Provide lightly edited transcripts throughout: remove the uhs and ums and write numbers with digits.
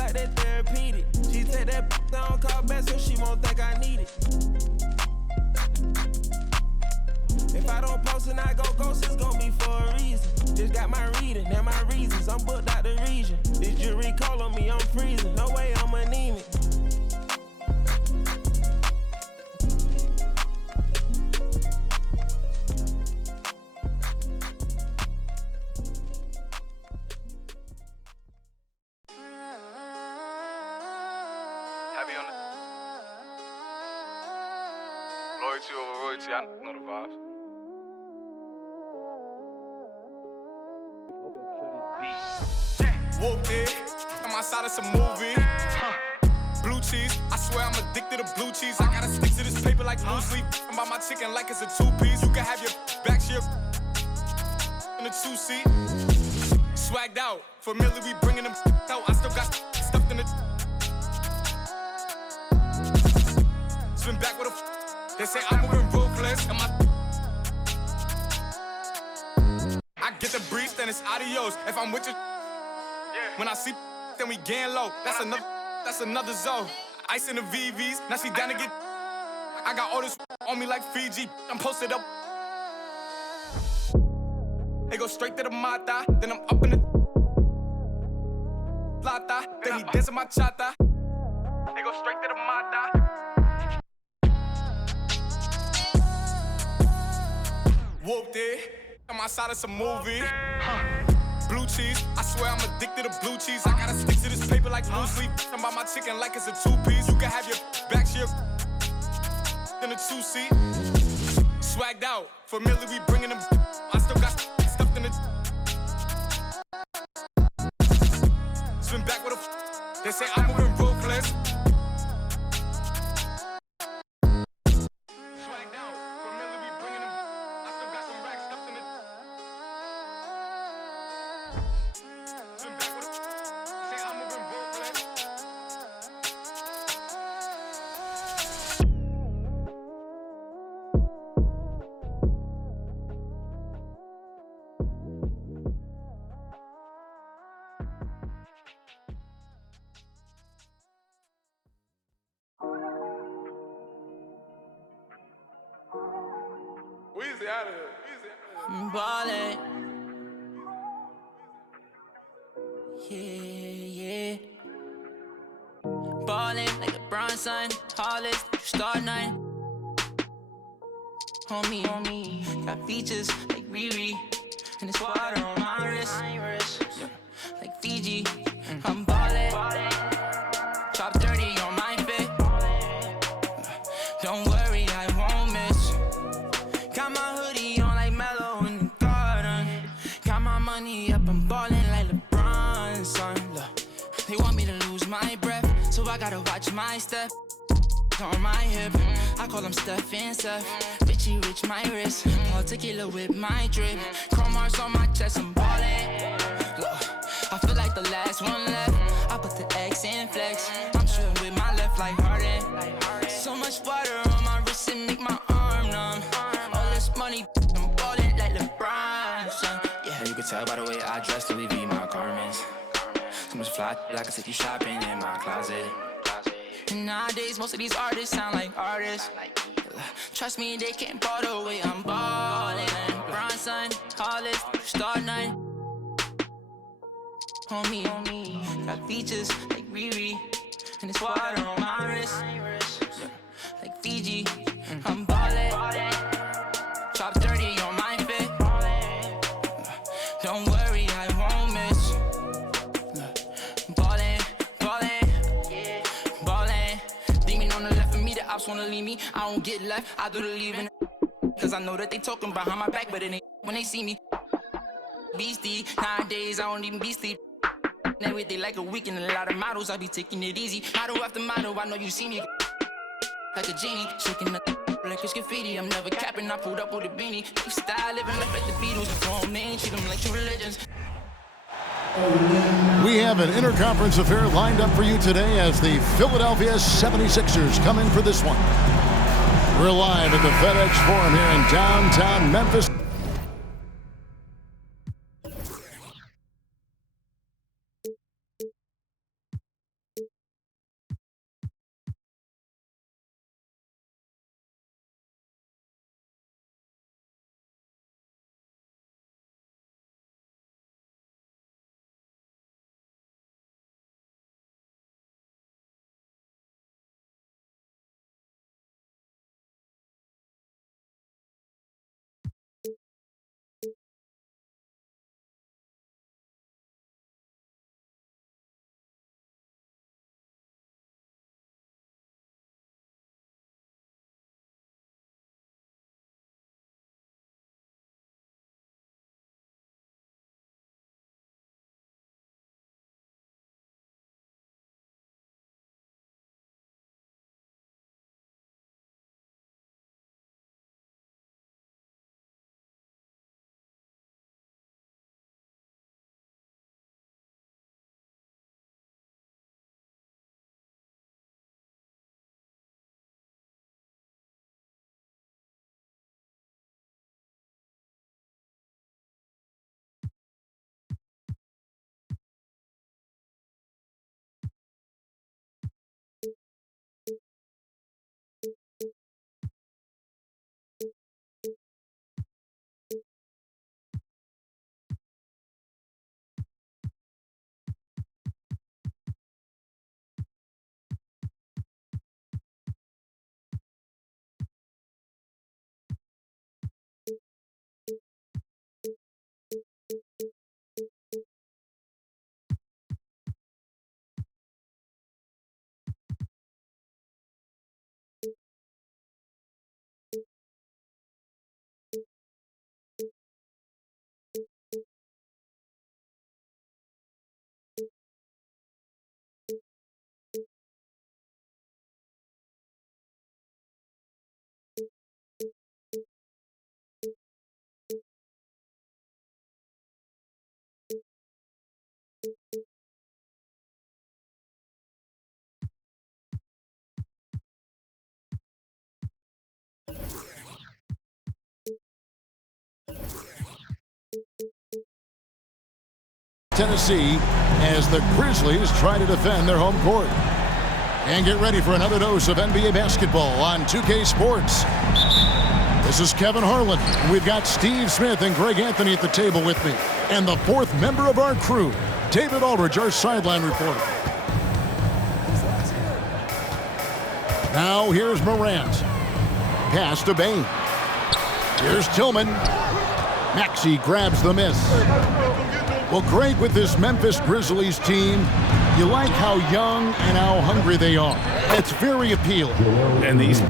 like that therapeutic. She take that down, call back so she won't think I need it. If I don't post and I go ghost, it's gon' be for a reason. Just got my reading and my reasons. I'm booked out the region. This jury call on me, I'm freezing. No way I'm anemic. Happy on it. Loyalty over royalty, I know the vibes. Whooped it, I'm outside of some movie. Blue cheese, I swear I'm addicted to blue cheese. I gotta stick to this paper like blue sleep. I'm by my chicken like it's a two-piece. You can have your back to your in a two-seat. Swagged out, familiar, we bringing them out. I still got stuffed in the. Spin back with a. They say I'm moving ruthless. And I get the brief, then it's adios. If I'm with you, when I see, then we gang low. That's another zone. Ice in the VVs, now she down to get. I got all this on me like Fiji. I'm posted up. They go straight to the mata, then I'm up in the plata. Then he dancing my chata. They go straight to the mata. Whooped it, I'm outside of some movie. Blue cheese, I swear I'm addicted to blue cheese. I gotta stick to this paper like blue sleep. I'm by my chicken like it's a two-piece. You can have your back to your in a two-seat. Swagged out, familiar, we bringing them. I still got stuffed in the. Spin back with a. They say I'm moving ruthless. Weezy out of here. I'm ballin'. Yeah. Ballin' like LeBron, son. Hollis, star nine. Homie, got features like Riri. And it's water on my wrist. Yeah. Like Fiji. I'm ballin'. Chop 30 on my fit. Don't worry, I won't miss. Got my hoodie on like Mellow in the garden. Got my money up, I'm ballin' like LeBron, son. Look, they want me to lose my breath, so I gotta watch my step. On my hip, I call them Steph and Seth. Bitchy rich, my wrist. Paul tequila with my drip. Chrome marks on my chest, I'm ballin'. Look, I feel like the last one left. I put the X in flex. I'm shooting with my left like Harden. So much water on my wrist and make my arm numb. All this money, I'm ballin' like LeBron, son. Yeah, you can tell by the way I dress, Louis V my garments. So much fly, I can take you shopping in my closet. And nowadays, most of these artists sound like artists. Trust me, they can't ball the way I'm ballin'. Bronson, Hollis, star nine. Homie, got features like Riri. And it's water on my wrist. Yeah. Like Fiji, I'm ballin'. Chop 30 on my fit. Don't worry, I won't miss. Ballin'. Demon on the left of me, the ops wanna leave me. I don't get left, I do the leaving. Cause I know that they talking behind my back, but it ain't when they see me. Beastie, nowadays I don't even be sleep. Everything like a weekend, a lot of models, I be taking it easy. Model after model, I know you see me. Like a genie, shaking the like it's graffiti. I'm never capping, I pulled up with a beanie. Keep style, living life like the Beatles. Phone name, treat them like true religions. We have an interconference affair lined up for you today as the Philadelphia 76ers come in for this one. We're live at the FedEx Forum here in downtown Memphis. Tennessee, as the Grizzlies try to defend their home court. And get ready for another dose of NBA basketball on 2K Sports. This is Kevin Harlan. We've got Steve Smith and Greg Anthony at the table with me. And the fourth member of our crew, David Aldridge, our sideline reporter. Now here's Morant. Pass to Bane. Here's Tillman. Maxey grabs the miss. Well, Greg, with this Memphis Grizzlies team, you like how young and how hungry they are. It's very appealing. And these...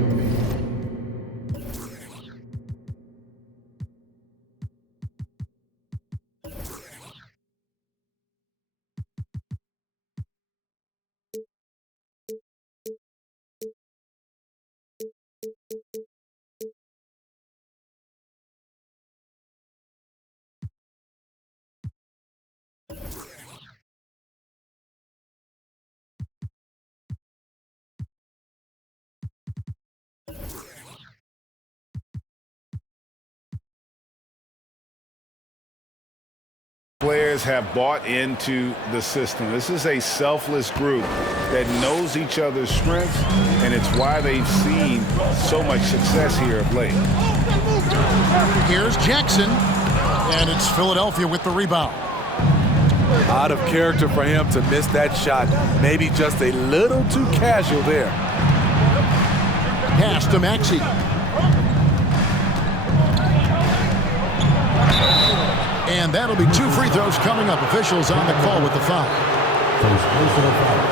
Players have bought into the system. This is a selfless group that knows each other's strengths, and it's why they've seen so much success here of late. Here's Jackson, and it's Philadelphia with the rebound. Out of character for him to miss that shot. Maybe just a little too casual there. Pass to Maxey. And that'll be 2 free throws coming up. Officials on the call with the foul.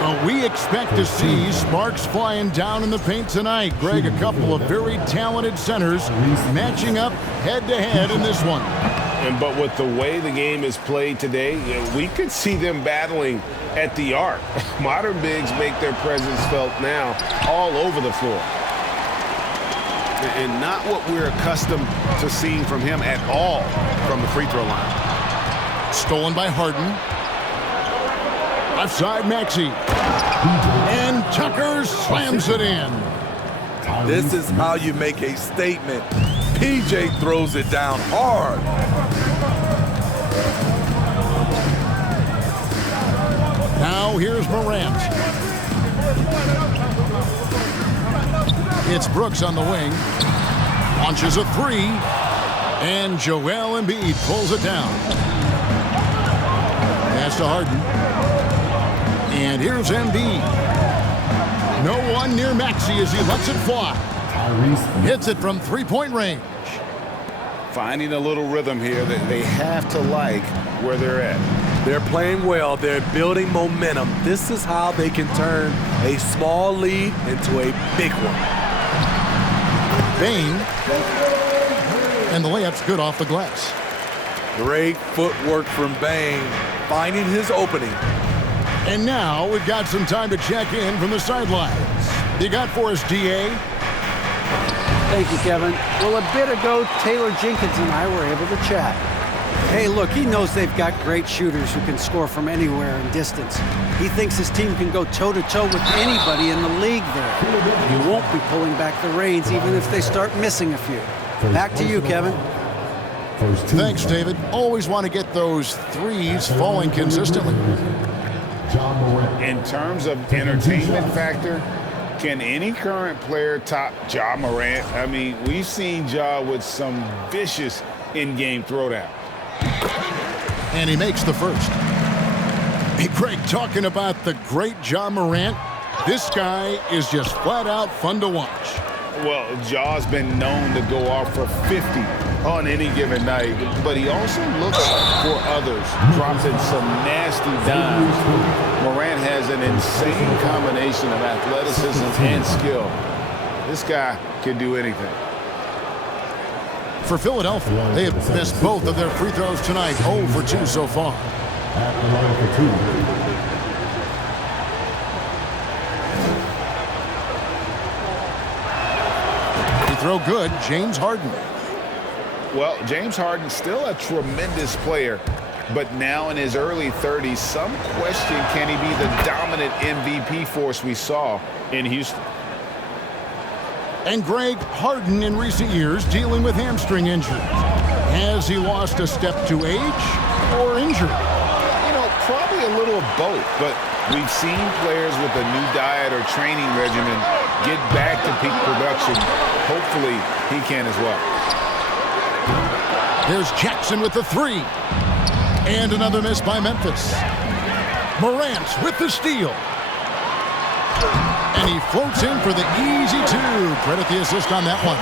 Well, we expect to see sparks flying down in the paint tonight. Greg, a couple of very talented centers matching up head-to-head in this one. But with the way the game is played today, we could see them battling at the arc. Modern bigs make their presence felt now all over the floor. And not what we're accustomed to seeing from him at all from the free throw line. Stolen by Harden. Left side, Maxey. And Tucker slams it in. This is how you make a statement. PJ throws it down hard. Now here's Morant. It's Brooks on the wing. Launches a 3. And Joel Embiid pulls it down. Pass to Harden. And here's Embiid. No one near Maxey as he lets it fly. Hits it from 3-point range. Finding a little rhythm here that they have to like where they're at. They're playing well. They're building momentum. This is how they can turn a small lead into a big one. Bane. And the layup's good off the glass. Great footwork from Bane, finding his opening. And now we've got some time to check in from the sidelines. You got for us, D.A.? Thank you, Kevin. Well, a bit ago, Taylor Jenkins and I were able to chat. Hey, look, he knows they've got great shooters who can score from anywhere and distance. He thinks his team can go toe-to-toe with anybody in the league there. He won't be pulling back the reins even if they start missing a few. Back to you, Kevin. Thanks, David. Always want to get those threes falling consistently. In terms of entertainment factor, can any current player top Ja Morant? I mean, we've seen Ja with some vicious in-game throwdown. And he makes the first. Hey, Greg, talking about the great Ja Morant, this guy is just flat out fun to watch. Well, Ja's been known to go off for 50 on any given night, but he also looks for others, dropping some nasty dimes. Morant has an insane combination of athleticism and skill. This guy can do anything. For Philadelphia, they have missed both of their free throws tonight, 0 for 2 so far. Free throw good, James Harden. Well, James Harden's still a tremendous player, but now in his early 30s, some question can he be the dominant MVP force we saw in Houston. And Greg, Harden in recent years dealing with hamstring injury. Has he lost a step to age or injury? You know, little of both, but we've seen players with a new diet or training regimen get back to peak production. Hopefully, he can as well. Here's Jackson with the three. And another miss by Memphis. Morant with the steal. And he floats in for the easy two. Credit the assist on that one.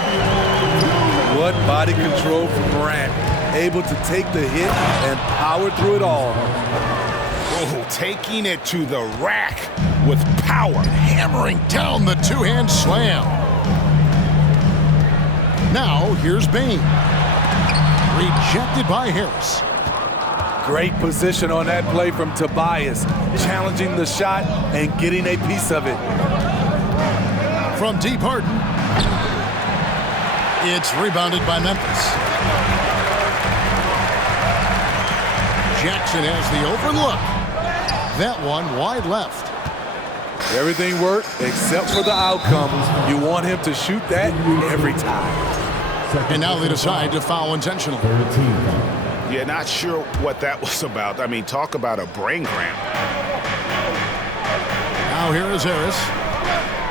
What body control from Morant. Able to take the hit and power through it all. Oh, taking it to the rack with power. Hammering down the two-hand slam. Now, here's Bane. Rejected by Harris. Great position on that play from Tobias. Challenging the shot and getting a piece of it. From deep Harden. It's rebounded by Memphis. Jackson has the overlook. That one wide left. Everything worked except for the outcome. You want him to shoot that every time. And now they decide to foul intentionally. Yeah, not sure what that was about. I mean, talk about a brain cramp. Now here is Harris.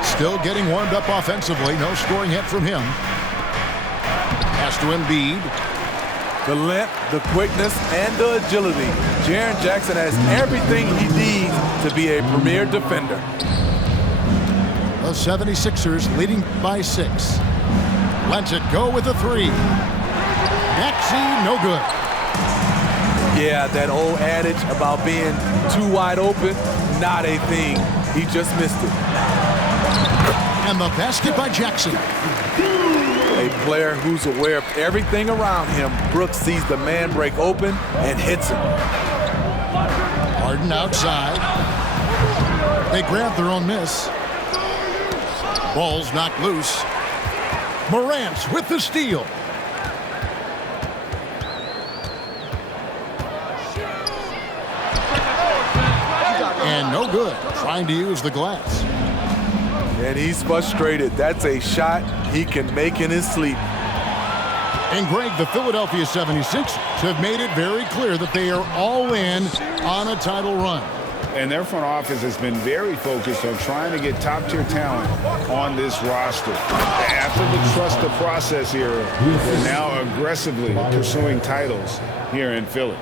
Still getting warmed up offensively. No scoring hit from him. Pass to Embiid. The length, the quickness, and the agility. Jaren Jackson has everything he needs to be a premier defender. The 76ers leading by 6. Lets it go with a three. Maxey, no good. Yeah, that old adage about being too wide open, not a thing. He just missed it. And the basket by Jackson. A player who's aware of everything around him. Brooks sees the man break open and hits him. Harden outside. They grab their own miss. Ball's knocked loose. Morant with the steal. And no good. Trying to use the glass. And he's frustrated. That's a shot he can make in his sleep. And Greg, the Philadelphia 76ers have made it very clear that they are all in on a title run. And their front office has been very focused on trying to get top-tier talent on this roster. After the trust the process era, they're now aggressively pursuing titles here in Philly.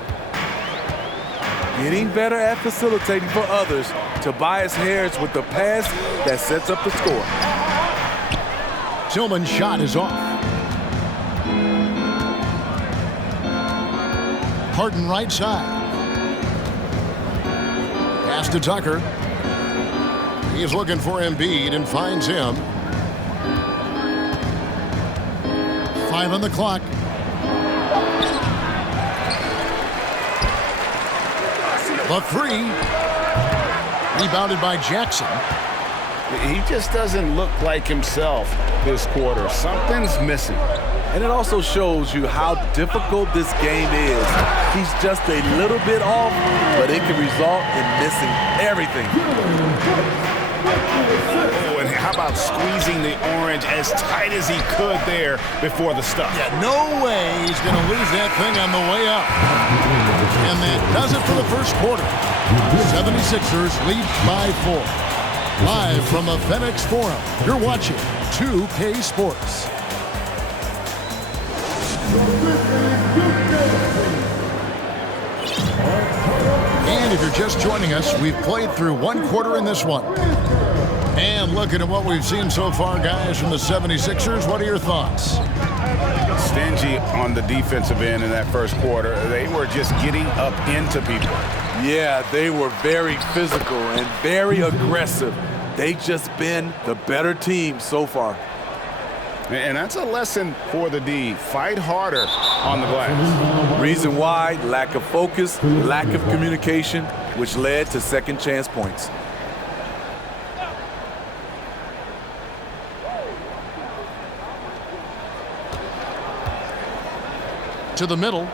Getting better at facilitating for others. Tobias Harris with the pass that sets up the score. Tillman's shot is off. Harden right side. Pass to Tucker. He's looking for Embiid and finds him. 5 on the clock. The three. Rebounded by Jackson. He just doesn't look like himself this quarter. Something's missing. And it also shows you how difficult this game is. He's just a little bit off, but it can result in missing everything. Oh, and how about squeezing the orange as tight as he could there before the stuff? Yeah, no way he's going to lose that thing on the way up. And that does it for the first quarter. 76ers lead by 4. Live from the FedEx Forum, you're watching 2K Sports. And if you're just joining us, we've played through one quarter in this one. And looking at what we've seen so far, guys, from the 76ers, what are your thoughts? Stingy on the defensive end in that first quarter. They were just getting up into people. Yeah, they were very physical and very aggressive. They've just been the better team so far. And that's a lesson for the D. Fight harder on the glass. Reason why, lack of focus, lack of communication, which led to second chance points. To the middle.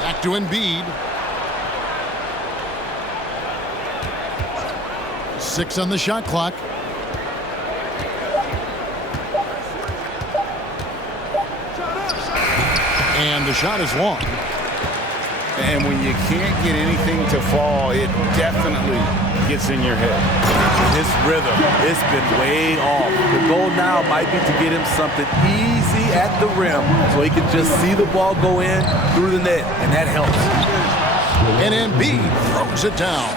Back to Embiid. 6 on the shot clock. And the shot is long. And when you can't get anything to fall, it definitely gets in your head. His rhythm, it's been way off. The goal now might be to get him something easy at the rim so he can just see the ball go in through the net, and that helps. And Embiid throws it down.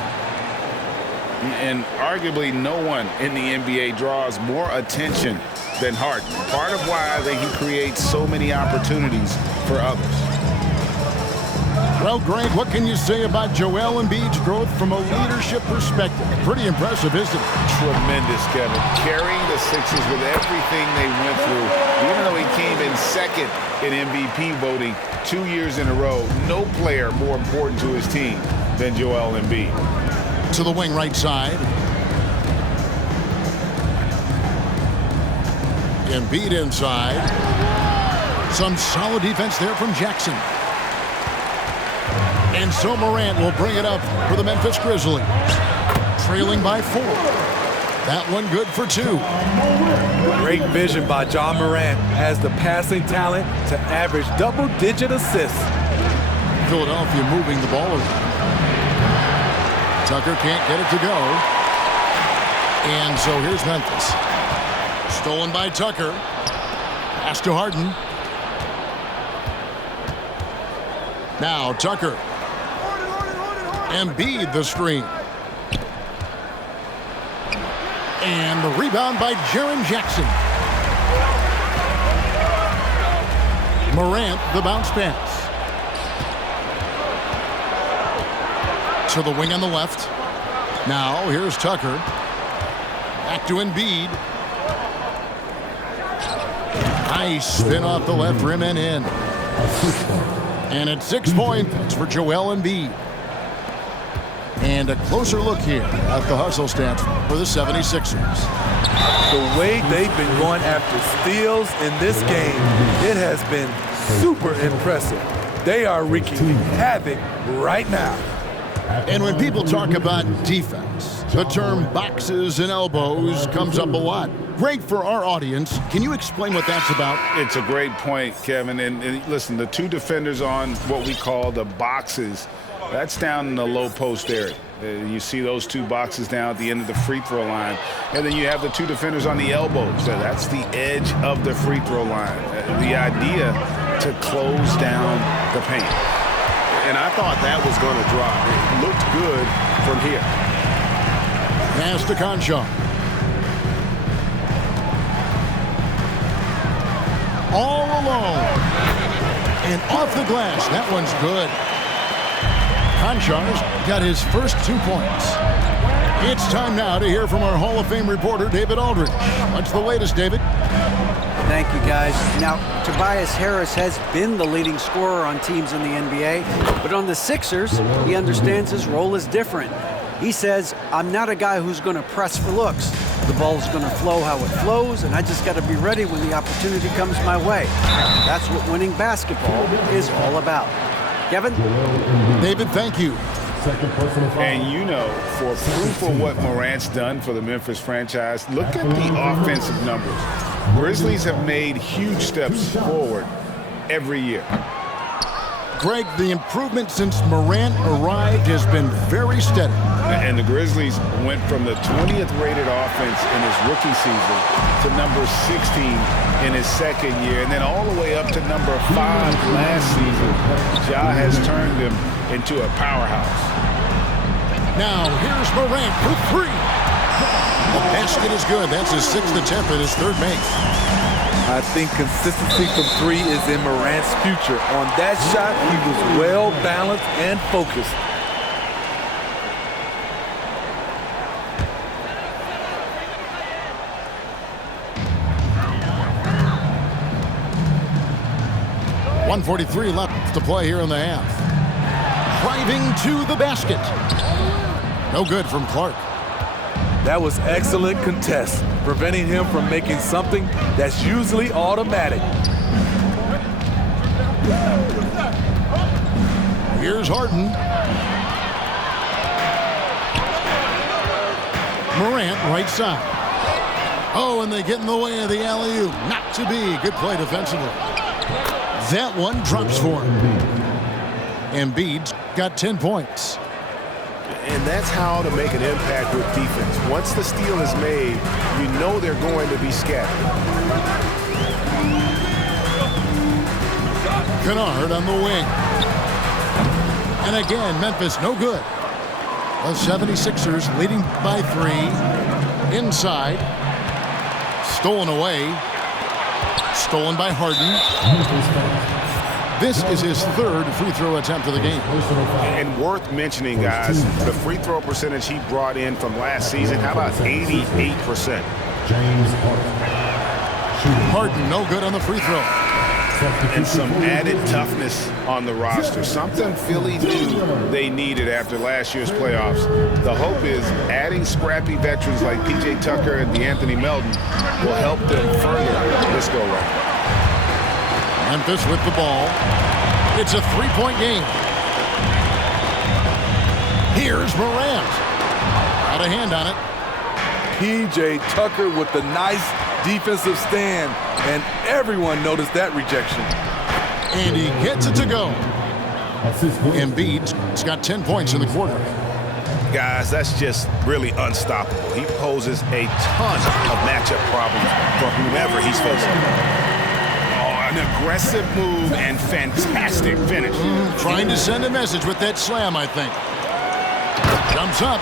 And arguably no one in the NBA draws more attention than Harden. Part of why he creates so many opportunities for others. Well, Greg, what can you say about Joel Embiid's growth from a leadership perspective? Pretty impressive, isn't it? Tremendous, Kevin. Carrying the Sixers with everything they went through. Even though he came in second in MVP voting 2 years in a row, no player more important to his team than Joel Embiid. To the wing right side. Embiid inside. Some solid defense there from Jackson. And so Morant will bring it up for the Memphis Grizzlies. Trailing by 4. That one good for 2. Great vision by Ja Morant. Has the passing talent to average double-digit assists. Philadelphia moving the ball around. Tucker can't get it to go. And so here's Memphis. Stolen by Tucker. Pass to Harden. Now Tucker. Embiid the screen. And the rebound by Jaren Jackson. Morant the bounce pass. To the wing on the left. Now here's Tucker. Back to Embiid. Nice spin off the left rim and in. And it's 6 points for Joel Embiid. And a closer look here at the hustle stats for the 76ers. The way they've been going after steals in this game, it has been super impressive. They are wreaking havoc right now. And when people talk about defense, the term boxes and elbows comes up a lot. Greg, for our audience, can you explain what that's about? It's a great point, Kevin. And listen, the 2 defenders on what we call the boxes, that's down in the low post area. You see those 2 boxes down at the end of the free throw line. And then you have the 2 defenders on the elbows. So that's the edge of the free throw line. The idea to close down the paint. And I thought that was going to drop. It looked good from here. Pass to Conchar. All alone. And off the glass. That one's good. Conchar's got his first 2 points. It's time now to hear from our Hall of Fame reporter, David Aldridge. What's the latest, David? Thank you, guys. Now, Tobias Harris has been the leading scorer on teams in the NBA, but on the Sixers, he understands his role is different. He says, I'm not a guy who's going to press for looks. The ball's going to flow how it flows, and I just got to be ready when the opportunity comes my way. That's what winning basketball is all about. Kevin? David, thank you. And you know, for proof of what Morant's done for the Memphis franchise, look at the offensive numbers. Grizzlies have made huge steps forward every year. Greg, the improvement since Morant arrived has been very steady. And the Grizzlies went from the 20th rated offense in his rookie season to number 16 in his second year, and then all the way up to number 5 last season. Ja has turned him into a powerhouse. Now, here's Morant for 3. The basket is good. That's his 6th attempt at his 3rd make. I think consistency from 3 is in Morant's future. On that shot, he was well balanced and focused. .143 left to play here in the half. Driving to the basket. No good from Clark. That was excellent contest, preventing him from making something that's usually automatic. Here's Harden. Morant, right side. Oh, and they get in the way of the alley-oop. Not to be. Good play defensively. That one drops for him. Embiid's got 10 points. And that's how to make an impact with defense. Once the steal is made, you know they're going to be scattered. Kennard on the wing. And again, Memphis no good. The 76ers leading by 3. Inside. Stolen away. Stolen by Harden. This is his 3rd free throw attempt of the game. And worth mentioning, guys, the free throw percentage he brought in from last season, how about 88%? Harden no good on the free throw. And some added toughness on the roster. Something Philly knew they needed after last year's playoffs. The hope is adding scrappy veterans like P.J. Tucker and DeAnthony Melton will help them further this go-round. Memphis with the ball. It's a 3-point game. Here's Morant. Out of hand on it. P.J. Tucker with the nice defensive stand, and everyone noticed that rejection. And he gets it to go. Embiid's got 10 points in the quarter. Guys, that's just really unstoppable. He poses a ton of matchup problems for whomever he's facing. An aggressive move and fantastic finish. Trying to send a message with that slam, I think. Jumps up,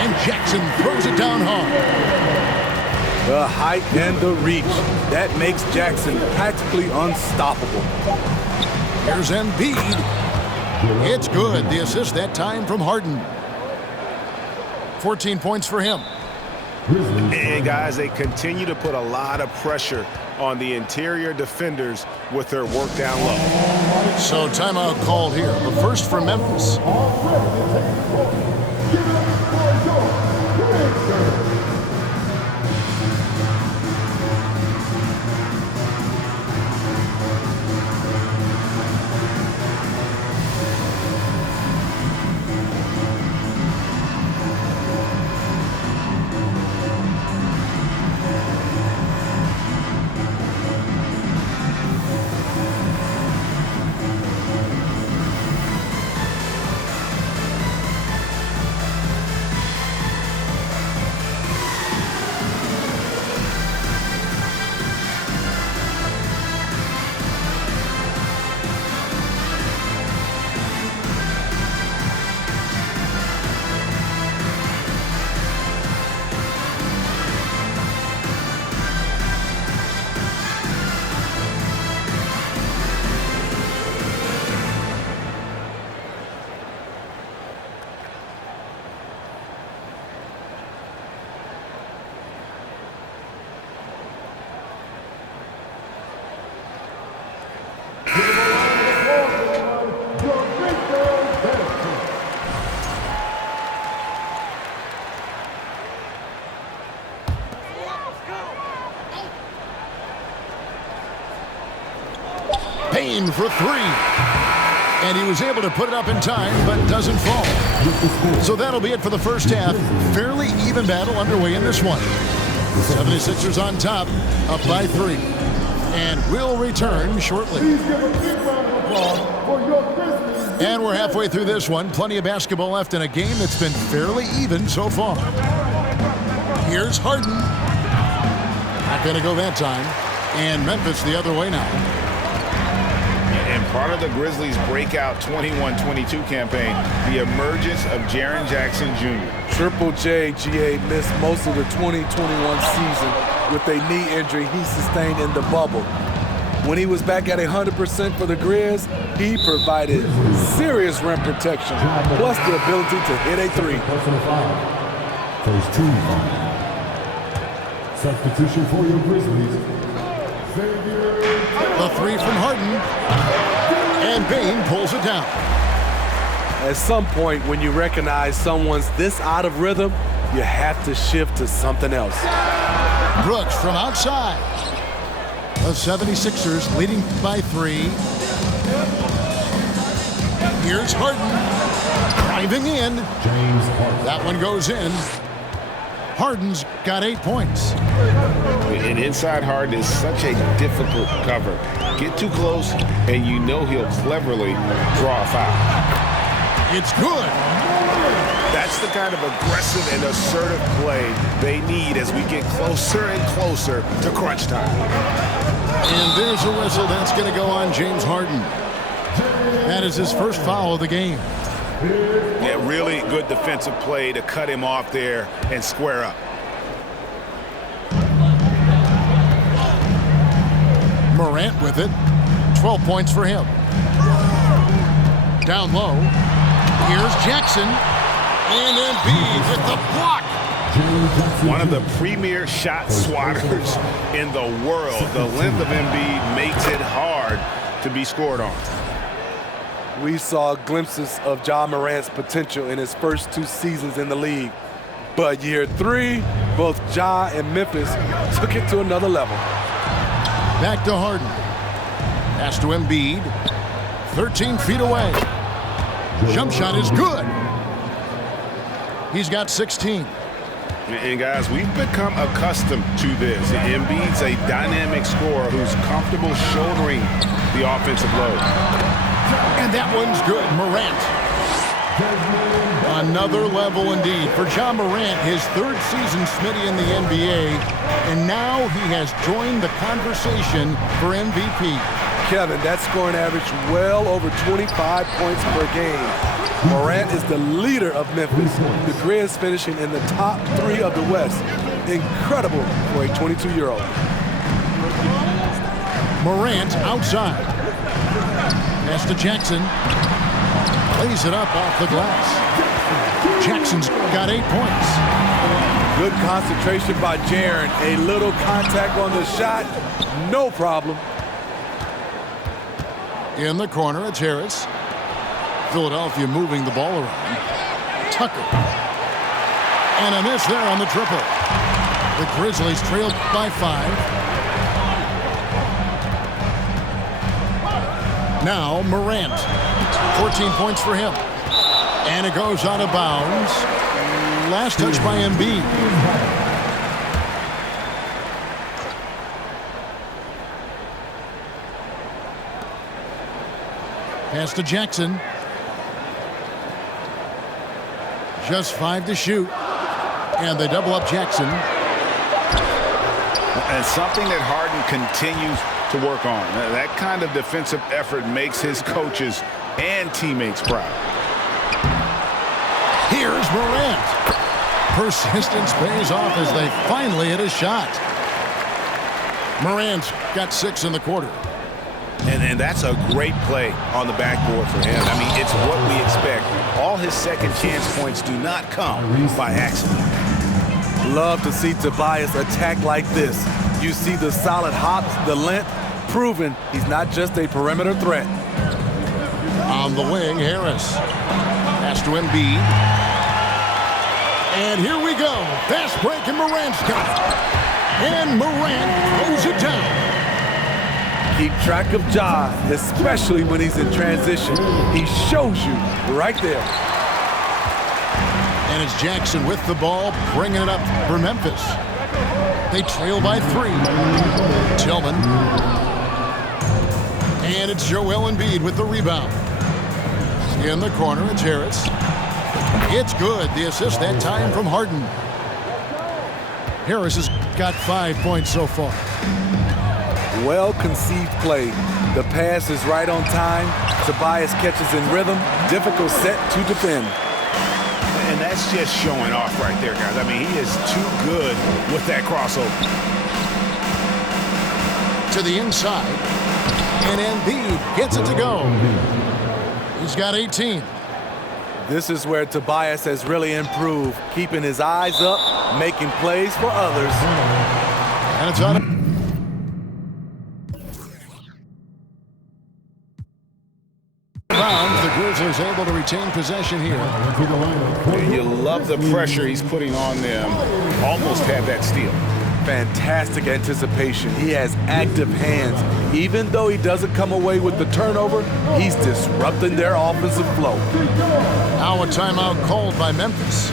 and Jackson throws it down hard. The height and the reach. That makes Jackson practically unstoppable. Here's Embiid. It's good. The assist that time from Harden. 14 points for him. And guys, they continue to put a lot of pressure on the interior defenders with their work down low. So timeout called here. The first for Memphis. Payne for 3. And he was able to put it up in time, but doesn't fall. So that'll be it for the first half. Fairly even battle underway in this one. 76ers on top, up by 3. And we'll return shortly. And we're halfway through this one. Plenty of basketball left in a game that's been fairly even so far. Here's Harden. Not going to go that time. And Memphis the other way now. And part of the Grizzlies' breakout 21-22 campaign, the emergence of Jaren Jackson Jr. Triple J, GA, missed most of the 2021 season with a knee injury he sustained in the bubble. When he was back at 100% for the Grizz, he provided serious rim protection, plus the ability to hit a 3. First team. Substitution for your Grizzlies. The 3 from Harden. And Payne pulls it down. At some point, when you recognize someone's this out of rhythm, you have to shift to something else. Brooks from outside. The 76ers leading by 3. Here's Harden. Driving in. James Harden. That one goes in. Harden's got 8 points. And inside Harden is such a difficult cover. Get too close, and you know he'll cleverly draw a foul. It's good. That's the kind of aggressive and assertive play they need as we get closer and closer to crunch time. And there's a whistle that's going to go on James Harden. That is his first foul of the game. Yeah, really good defensive play to cut him off there and square up. Morant with it. 12 points for him. Down low. Here's Jackson. And Embiid with the block. One of the premier shot swatters in the world. The length of Embiid makes it hard to be scored on. We saw glimpses of Ja Morant's potential in his first 2 seasons in the league. But year 3, both Ja and Memphis took it to another level. Back to Harden. Pass to Embiid. 13 feet away. Jump shot is good. He's got 16. And guys, we've become accustomed to this. Embiid's a dynamic scorer who's comfortable shouldering the offensive load. And that one's good. Morant. Another level indeed for Ja Morant, his 3rd season, Smitty, in the NBA. And now he has joined the conversation for MVP. Kevin, that scoring average well over 25 points per game. Morant is the leader of Memphis. The Grizz finishing in the top 3 of the West. Incredible for a 22-year-old. Morant outside. Pass to Jackson. Plays it up off the glass. Jackson's got 8 points. Good concentration by Jaren. A little contact on the shot. No problem. In the corner, it's Harris. Philadelphia moving the ball around. Tucker. And a miss there on the triple. The Grizzlies trailed by 5. Now Morant. 14 points for him. And it goes out of bounds. Last touch by Embiid. Pass to Jackson. Just 5 to shoot. And they double up Jackson. And something that Harden continues to work on. That kind of defensive effort makes his coaches and teammates proud. Here's Morant. Persistence pays off as they finally hit a shot. Morant's got 6 in the quarter. And that's a great play on the backboard for him. I mean, it's what we expect. All his second chance points do not come by accident. Love to see Tobias attack like this. You see the solid hops, the length, proving he's not just a perimeter threat. On the wing, Harris. Pass to Embiid. And here we go. Fast break, and Morant's got it. And Morant throws it down. Keep track of Ja, especially when he's in transition. He shows you right there. And it's Jackson with the ball, bringing it up for Memphis. They trail by 3. Tillman. And it's Joel Embiid with the rebound. In the corner, it's Harris. It's good. The assist that time from Harden. Harris has got 5 points so far. Well-conceived play. The pass is right on time. Tobias catches in rhythm. Difficult set to defend. And that's just showing off right there, guys. I mean, he is too good with that crossover. To the inside. And Embiid gets it to go. He's got 18. This is where Tobias has really improved, keeping his eyes up, making plays for others. And it's on. The Grizzlies able to retain possession here. And you love the pressure he's putting on them. Almost had that steal. Fantastic anticipation. He has active hands. Even though he doesn't come away with the turnover, he's disrupting their offensive flow. Now a timeout called by Memphis.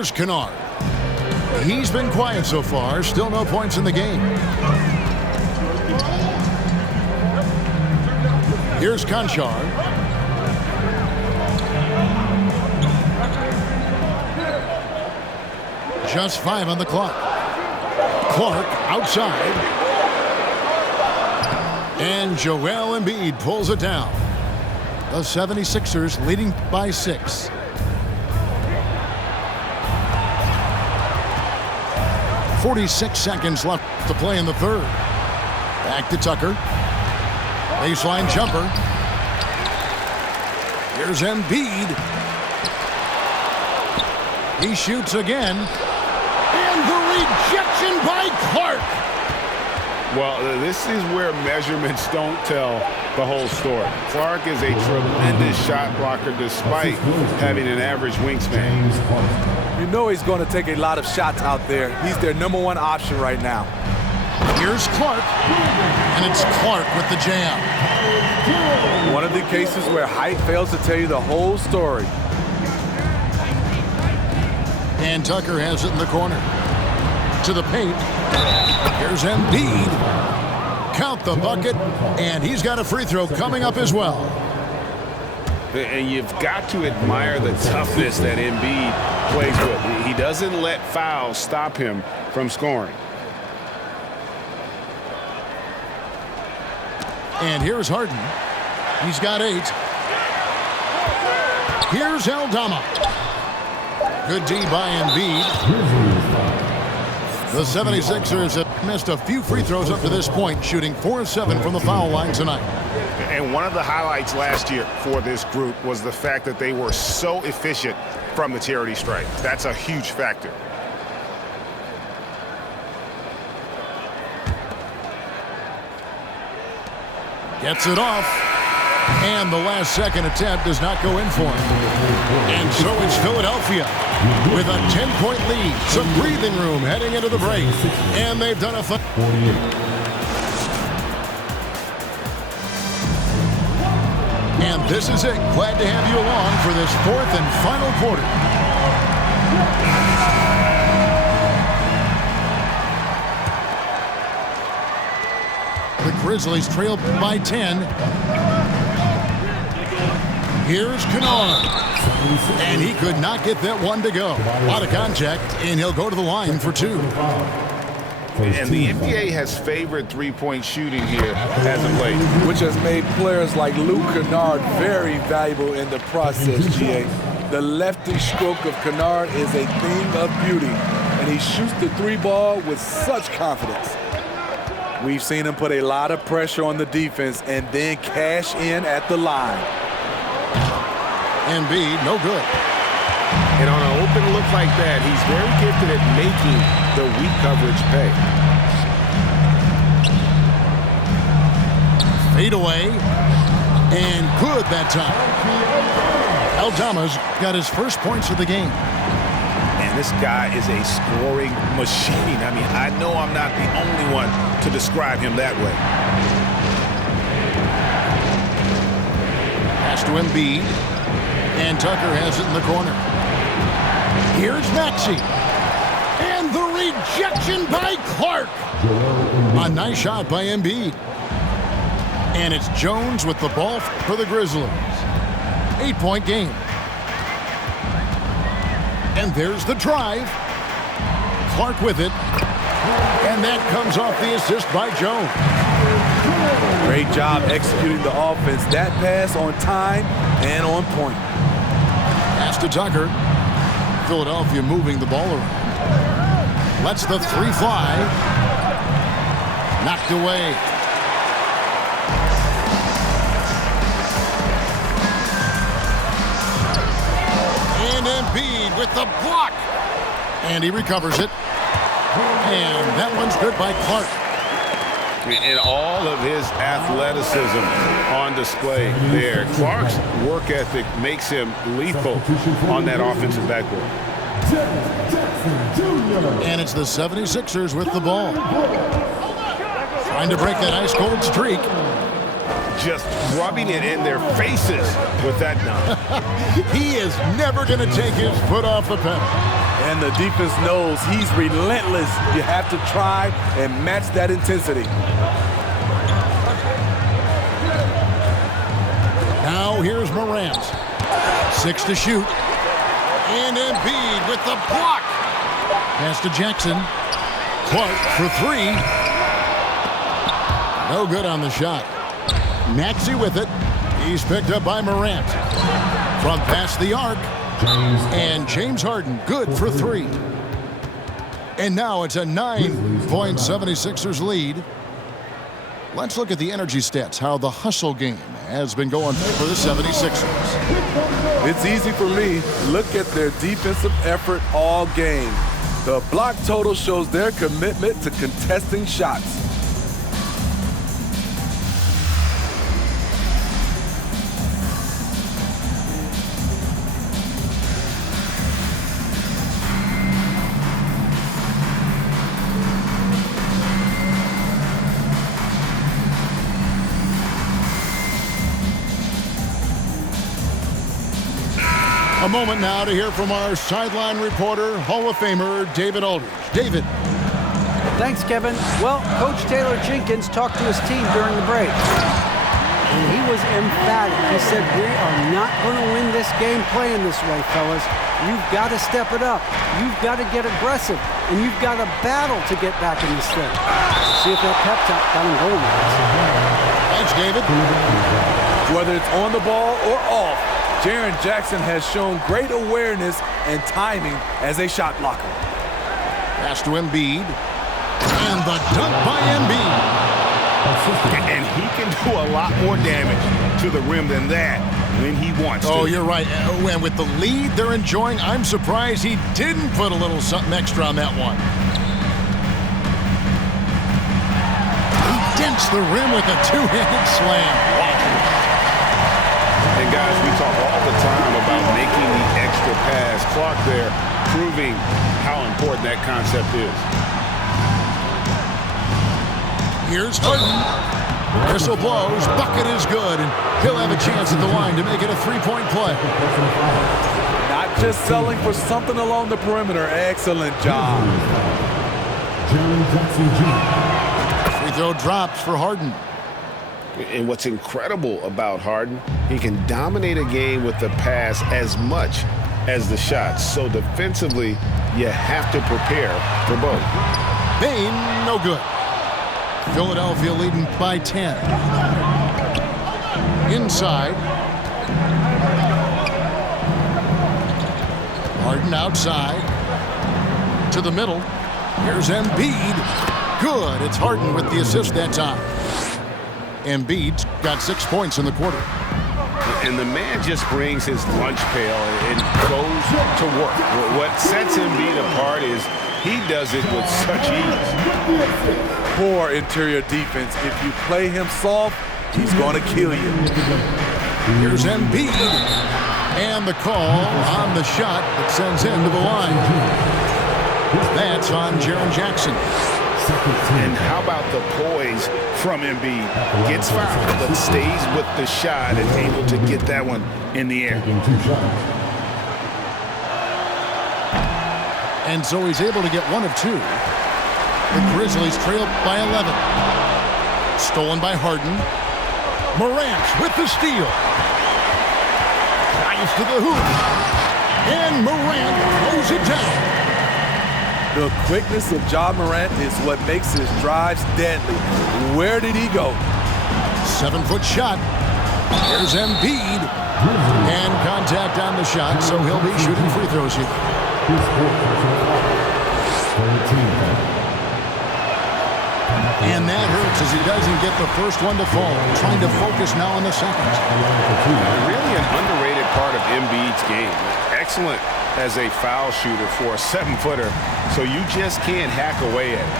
Here's Kennard. He's been quiet so far. Still no points in the game. Here's Conchar. Just 5 on the clock. Clark outside. And Joel Embiid pulls it down. The 76ers leading by 6. .46 seconds left to play in the third. Back to Tucker. Baseline jumper. Here's Embiid. He shoots again. And the rejection by Clark. Well, this is where measurements don't tell the whole story. Clark is a tremendous shot blocker despite having an average wingspan. You know he's going to take a lot of shots out there. He's their #1 option right now. Here's Clark. And it's Clark with the jam. One of the cases where height fails to tell you the whole story. And Tucker has it in the corner. To the paint. Here's Embiid. Count the bucket. And he's got a free throw coming up as well. And you've got to admire the toughness that Embiid plays with. He doesn't let fouls stop him from scoring. And here's Harden. He's got 8. Here's Aldama. Good D by Embiid. The 76ers have missed a few free throws up to this point, shooting 4 of 7 from the foul line tonight. And one of the highlights last year for this group was the fact that they were so efficient from the charity stripe. That's a huge factor. Gets it off. And the last second attempt does not go in for him. And so it's Philadelphia with a 10-point lead. Some breathing room heading into the break. And they've done a... And this is it. Glad to have you along for this 4th and final quarter. The Grizzlies trail by 10. Here's Kennard. And he could not get that one to go. A lot of contact, and he'll go to the line for 2. And the NBA has favored three-point shooting here as of late, which has made players like Luke Kennard very valuable in the process, GA. The lefty stroke of Kennard is a thing of beauty, and he shoots the 3 ball with such confidence. We've seen him put a lot of pressure on the defense and then cash in at the line. Embiid, no good. And on an open look like that, he's very gifted at making the weak coverage pay. Fade away. And good that time. Aldama's got his first points of the game. Man, this guy is a scoring machine. I mean, I know I'm not the only one to describe him that way. Pass to Embiid. And Tucker has it in the corner. Here's Maxey. And the rejection by Clark. A nice shot by Embiid. And it's Jones with the ball for the Grizzlies. 8-point game. And there's the drive. Clark with it. And that comes off the assist by Jones. Great job executing the offense. That pass on time and on point. Pass to Tucker. Philadelphia moving the ball around. Lets the 3 fly. Knocked away. And Embiid with the block. And he recovers it. And that one's good by Clark. And all of his athleticism on display there. Clark's work ethic makes him lethal on that offensive backboard. And it's the 76ers with the ball. Trying to break that ice-cold streak. Just rubbing it in their faces with that dunk. He is never going to take his foot off the pedal. And the defense knows he's relentless. You have to try and match that intensity. Now here's Morant. 6 to shoot. And Embiid with the block. Pass to Jackson. Clark for 3. No good on the shot. Maxey with it. He's picked up by Morant. From past the arc. And James Harden good for 3. And now it's a 9-point 76ers lead. Let's look at the energy stats, how the hustle game has been going for the 76ers. It's easy for me. Look at their defensive effort all game. The block total shows their commitment to contesting shots. A moment now to hear from our sideline reporter, Hall of Famer David Aldridge. David. Thanks, Kevin. Well, Coach Taylor Jenkins talked to his team during the break. And he was emphatic. He said, we are not going to win this game playing this way, fellas. You've got to step it up. You've got to get aggressive. And you've got to battle to get back in this thing. See if that pep talk got him going. Thanks, David. Whether it's on the ball or off, Jaren Jackson has shown great awareness and timing as a shot blocker. Pass to Embiid. And the dunk by Embiid. And he can do a lot more damage to the rim than that when he wants to. Oh, you're right. And with the lead they're enjoying, I'm surprised he didn't put a little something extra on that one. He dents the rim with a two-handed slam. And guys, we talk all the time about making the extra pass. Clark there proving how important that concept is. Here's Harden. Whistle blows. Bucket is good. And he'll have a chance at the line to make it a three-point play. Not just selling for something along the perimeter. Excellent job. Free throw drops for Harden. And what's incredible about Harden, he can dominate a game with the pass as much as the shots. So defensively, you have to prepare for both. Bain, no good. Philadelphia leading by 10. Inside. Harden outside. To the middle. Here's Embiid. Good. It's Harden with the assist that time. Embiid's got 6 points in the quarter. And the man just brings his lunch pail and goes to work. What sets Embiid apart is he does it with such ease. Poor interior defense. If you play him soft, he's going to kill you. Here's Embiid. And the call on the shot that sends him to the line. That's on Jaren Jackson. And how about the poise from Embiid? Gets fouled, but stays with the shot and able to get that one in the air. And so he's able to get one of two. The Grizzlies trail by 11. Stolen by Harden. Morant with the steal. Drives to the hoop. And Morant throws it down. The quickness of Ja Morant is what makes his drives deadly. Where did he go? 7-foot shot. Here's Embiid. And contact on the shot, so he'll be shooting free throws here. And that hurts as he doesn't get the first one to fall. Trying to focus now on the second. Really an underrated part of Embiid's game. Excellent as a foul shooter for a 7-footer, so you just can't hack away at it.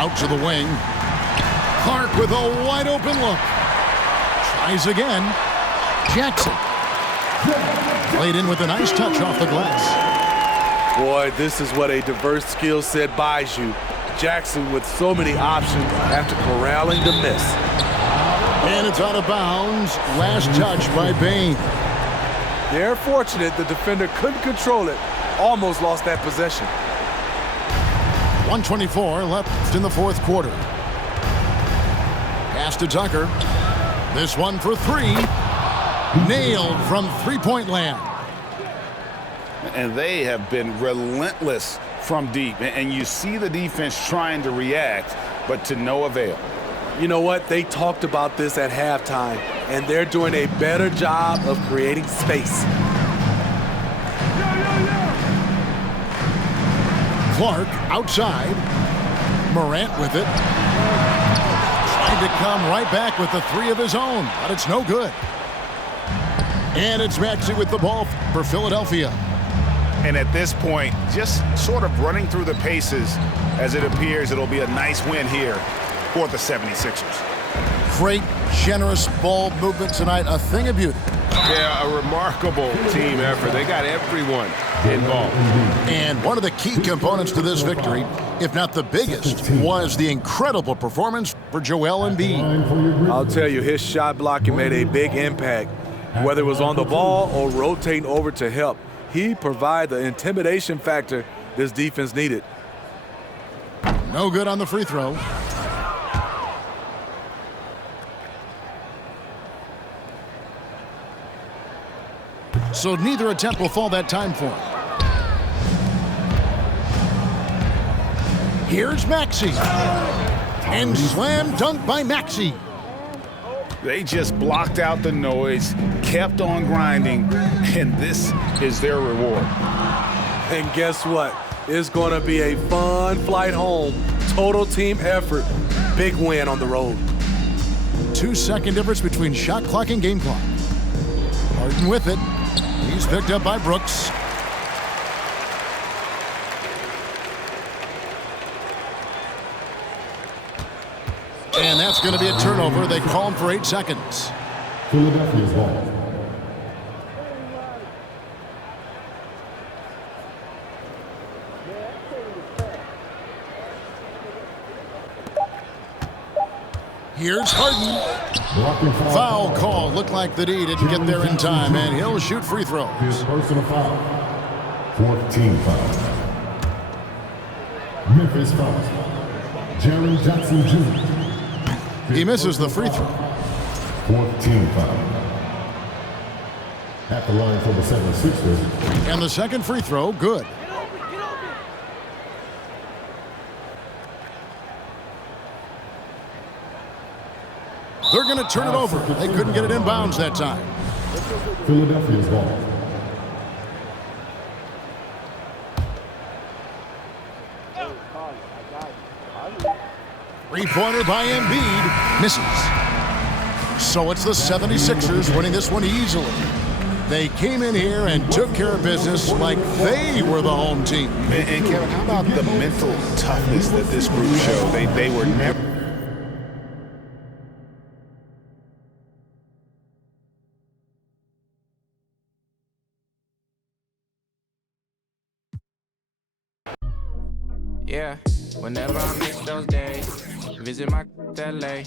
Out to the wing. Clark with a wide open look. Tries again. Jackson. Played in with a nice touch off the glass. Boy, this is what a diverse skill set buys you. Jackson with so many options after corralling the miss. And it's out of bounds. Last touch by Bain. They're fortunate the defender couldn't control it, almost lost that possession. 1:24 left in the fourth quarter. Pass to Tucker. This one for three. Nailed from three-point land. And they have been relentless from deep. And you see the defense trying to react, but to no avail. You know what? They talked about this at halftime, and they're doing a better job of creating space. Clark outside. Morant with it. Trying to come right back with the three of his own, but it's no good. And it's Maxey with the ball for Philadelphia. And at this point, just sort of running through the paces as it appears it'll be a nice win here for the 76ers. Great, generous ball movement tonight. A thing of beauty. Yeah, a remarkable team effort. They got everyone involved. And one of the key components to this victory, if not the biggest, was the incredible performance for Joel Embiid. I'll tell you, his shot blocking made a big impact. Whether it was on the ball or rotating over to help, he provided the intimidation factor this defense needed. No good on the free throw. So neither attempt will fall that time for him. Here's Maxey. And slam dunk by Maxey. They just blocked out the noise, kept on grinding, and this is their reward. And guess what? It's going to be a fun flight home. Total team effort. Big win on the road. 2-second difference between shot clock and game clock. Harden with it. He's picked up by Brooks. And that's going to be a turnover. They call him for 8 seconds. Philadelphia's ball. Here's Harden. Foul call. Looked like the D didn't get there in time, and he'll shoot free throws. His personal foul. 14 fouls. Memphis fouls. Jaren Jackson Jr. He misses the free throw. 14 foul. At the line for the 76ers. And the second free throw, good. They're going to turn it over. They couldn't get it in bounds that time. Philadelphia's ball. Three-pointer by Embiid. Misses. So it's the 76ers winning this one easily. They came in here and took care of business like they were the home team. And Kevin, how about the mental toughness that this group showed? They were never... Yeah, whenever I miss those days, visit my LA.